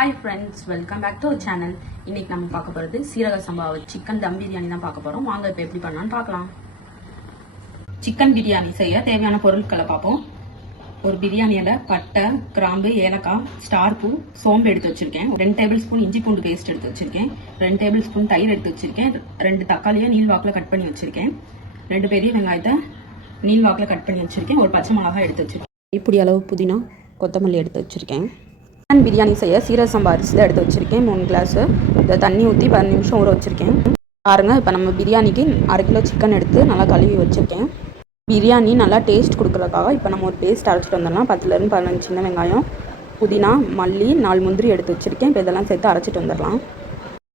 Hi friends, welcome back to our channel. இன்னைக்கு நம்ம பார்க்க போகிறது சீரக சம்பா சிக்கன் தம் பிரியாணி தான் பார்க்க போகிறோம். வாங்க இப்போ எப்படி பண்ணலான்னு பார்க்கலாம். சிக்கன் பிரியாணி செய்ய தேவையான பொருட்களை பார்ப்போம். ஒரு பிரியாணியில் பட்டை, கிராம்பு, ஏலக்காய், ஸ்டார் பூ, சோம்பு எடுத்து வச்சிருக்கேன். 2 டேபிள் ஸ்பூன் இஞ்சி பூண்டு பேஸ்ட் எடுத்து வச்சிருக்கேன். 2 டேபிள் ஸ்பூன் தயிர் எடுத்து வச்சிருக்கேன். 2 தக்காளியை நீள் வாக்கில் கட் பண்ணி வச்சிருக்கேன். 2 பெரிய வெங்காயத்தை நீள் வாக்கில் கட் பண்ணி வச்சிருக்கேன். ஒரு பச்சை மிளகாய் எடுத்து வச்சிருக்கேன். இப்படி அளவு புதினா, கொத்தமல்லி எடுத்து வச்சிருக்கேன். சிக்கன் பிரியாணி செய்ய சீரக சம்பா அரிசி தான் எடுத்து வச்சுருக்கேன். 3 கிளாஸு. இதை தண்ணி ஊற்றி 10 நிமிஷம் ஊற வச்சுருக்கேன். பாருங்கள், இப்போ நம்ம பிரியாணிக்கு அரை கிலோ சிக்கன் எடுத்து நல்லா கழுவி வச்சுருக்கேன். பிரியாணி நல்லா டேஸ்ட் கொடுக்குறதுக்காக இப்போ நம்ம ஒரு பேஸ்ட் அரைச்சிட்டு வந்துடலாம். 10லேருந்து 15 சின்ன வெங்காயம், புதினா, மல்லி, 4 முந்திரி எடுத்து வச்சுருக்கேன். இப்போ இதெல்லாம் சேர்த்து அரைச்சிட்டு வந்துடலாம்.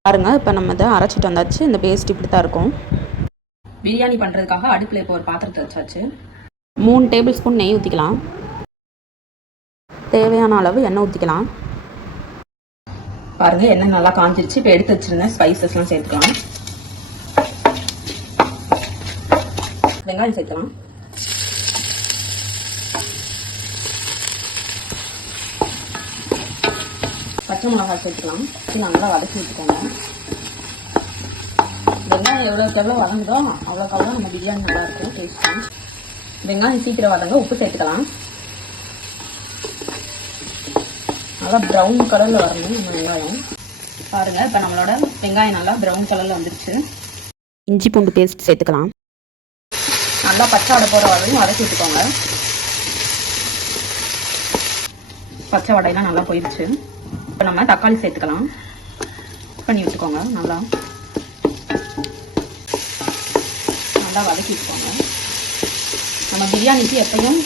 பாருங்கள், இப்போ நம்ம இதை அரைச்சிட்டு வந்தாச்சு. இந்த பேஸ்ட் இப்படி தான் இருக்கும். பிரியாணி பண்ணுறதுக்காக அடுப்பில் இப்போ ஒரு பாத்திரத்தை வச்சாச்சு. 3 டேபிள் ஸ்பூன் நெய் ஊற்றிக்கலாம். தேவையான அளவு எண்ணெய் ஊற்றிக்கலாம். பாருங்க, எண்ணெய் நல்லா காஞ்சிருச்சு. இப்போ எடுத்து வச்சிருந்த ஸ்பைசஸ்லாம் சேர்த்துக்கலாம். வெங்காயம் சேர்க்கலாம். பச்சை மிளகாய் சேர்த்துக்கலாம். நல்லா வதக்கி விட்டுக்கோங்க. வெங்காயம் எவ்வளோ வதங்குதோ அவ்வளோக்கு நம்ம பிரியாணி நல்லா இருக்கும் டேஸ்ட். வெங்காயம் சீக்கிரம் வதங்க உப்பு சேர்த்துக்கலாம். நல்லா ப்ரௌன் கலரில் வரணும் நம்ம வெங்காயம். பாருங்கள், இப்போ நம்மளோட வெங்காயம் நல்லா ப்ரௌன் கலரில் வந்துருச்சு. இஞ்சி பூண்டு பேஸ்ட் சேர்த்துக்கலாம். நல்லா பச்சை வடை போகிற வரையும் வதக்கி விட்டுக்கோங்க. பச்சை வடையெல்லாம் நல்லா போயிடுச்சு. இப்போ நம்ம தக்காளி சேர்த்துக்கலாம். பண்ணி விட்டுக்கோங்க. நல்லா வதக்கி விட்டுக்கோங்க. நம்ம பிரியாணிக்கு எப்பயும்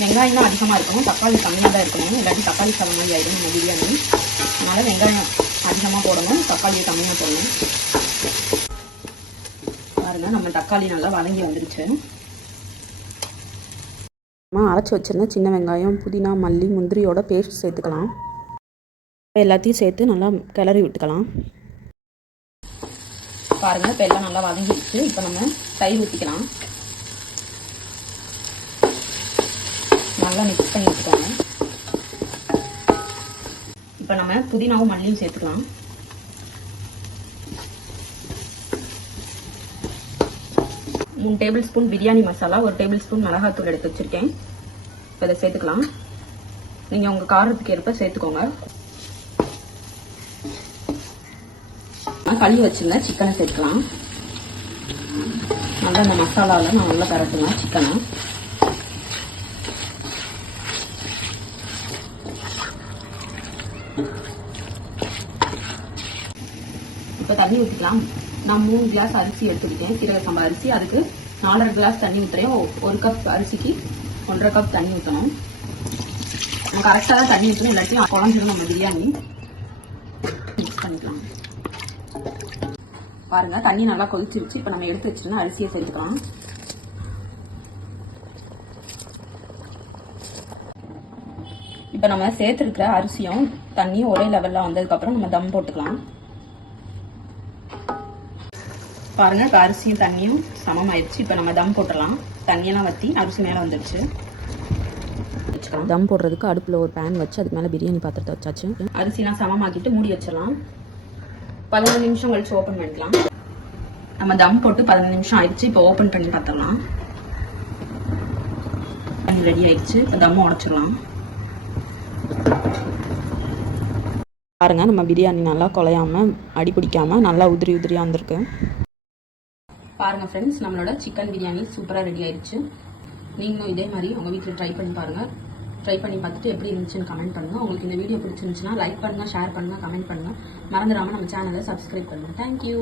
வெங்காயம் தான் அதிகமாக இருக்கணும், தக்காளி கம்மியாக தான் இருக்கணும். இல்லாட்டி தக்காளி சாதம் மாதிரி ஆகிடும் நம்ம பிரியாணி. அதனால் வெங்காயம் அதிகமாக போடணும், தக்காளியை கம்மியாக போடணும். பாருங்கள், நம்ம தக்காளி நல்லா வதங்கி வந்துருச்சு. நம்ம அரைச்சி வச்சிருந்த சின்ன வெங்காயம், புதினா, மல்லி, முந்திரியோட பேஸ்ட் சேர்த்துக்கலாம். எல்லாத்தையும் சேர்த்து நல்லா கிளறி விட்டுக்கலாம். பாருங்கள், இப்போ எல்லாம் நல்லா வதங்கிடுச்சு. இப்போ நம்ம தயிர் ஊற்றிக்கலாம். நல்லா மிக்ஸ் பண்ணி வச்சுக்கோங்க. இப்போ நம்ம புதினாவும் மல்லியும் சேர்த்துக்கலாம். மூணு table spoon biryani masala, 1 table spoon மிளகாத்தூள் எடுத்து வச்சிருக்கேன். இப்போ இதை சேர்த்துக்கலாம். நீங்கள் உங்கள் காரத்துக்கு ஏற்ப சேர்த்துக்கோங்க. கழுவி வச்சுருந்த சிக்கனை சேர்த்துக்கலாம். நல்லா இந்த மசாலாவில் நான் நல்லா பரட்டுங்க சிக்கனை. இப்போ தண்ணி ஊற்றிக்கலாம். நான் 3 கிளாஸ் அரிசி எடுத்துக்கிட்டேன், சீரக சம்பா அரிசி. அதுக்கு 4.5 கிளாஸ் தண்ணி ஊற்றுறேன். 1 கப் அரிசிக்கு 1.5 கப் தண்ணி ஊற்றணும். நம்ம கரெக்டாக தான் தண்ணி ஊற்றணும், இல்லாட்டி குழஞ்சிடும் நம்ம பிரியாணி. மிக்ஸ் பண்ணிக்கலாம். பாருங்க, தண்ணி நல்லா கொதிச்சிருச்சு. இப்போ நம்ம எடுத்து வச்சிருந்தா அரிசியை சேர்த்துக்கலாம். இப்போ நம்ம சேர்த்துருக்கிற அரிசியும் தண்ணியும் ஒரே லெவலில் வந்ததுக்கப்புறம் நம்ம தம் போட்டுக்கலாம். பாருங்க, இப்போ அரிசியும் தண்ணியும் சமமாயிடுச்சு. இப்போ நம்ம தம் போட்டுடலாம். தண்ணியெல்லாம் வற்றி அரிசி மேலே வந்துடுச்சு. தம் போடுறதுக்கு அடுப்பில் ஒரு பேன் வச்சு அதுக்கு மேலே பிரியாணி பாத்திரத்தை வச்சாச்சு. அரிசிலாம் சமமாக்கிட்டு மூடி வச்சிடலாம். 15 நிமிஷம் கழிச்சு ஓப்பன் பண்ணிக்கலாம். நம்ம தம் போட்டு 15 நிமிஷம் ஆயிடுச்சு. இப்போ ஓப்பன் பண்ணி பார்த்துடலாம். ரெடி ஆயிடுச்சு. இப்போ தம் உடைச்சிடலாம். பாருங்க, நம்ம பிரியாணி நல்லா குலையாம அடி பிடிக்காம நல்லா உதிரி உதிரியாக வந்திருக்கு. பாருங்கள் ஃப்ரெண்ட்ஸ், நம்மளோட சிக்கன் பிரியாணி சூப்பராக ரெடி ஆயிடுச்சு. நீங்களும் இதே மாதிரி உங்கள் வீட்டில் ட்ரை பண்ணி பாருங்கள். ட்ரை பண்ணி பார்த்துட்டு எப்படி இருந்துச்சுன்னு கமெண்ட் பண்ணுங்கள். உங்களுக்கு இந்த வீடியோ பிடிச்சிருந்துச்சுன்னா லைக் பண்ணுங்கள், ஷேர் பண்ணுங்கள், கமெண்ட் பண்ணுங்கள். மறந்துடாமல் நம்ம சேனலை சப்ஸ்கிரைப் பண்ணுங்கள். தேங்க்யூ.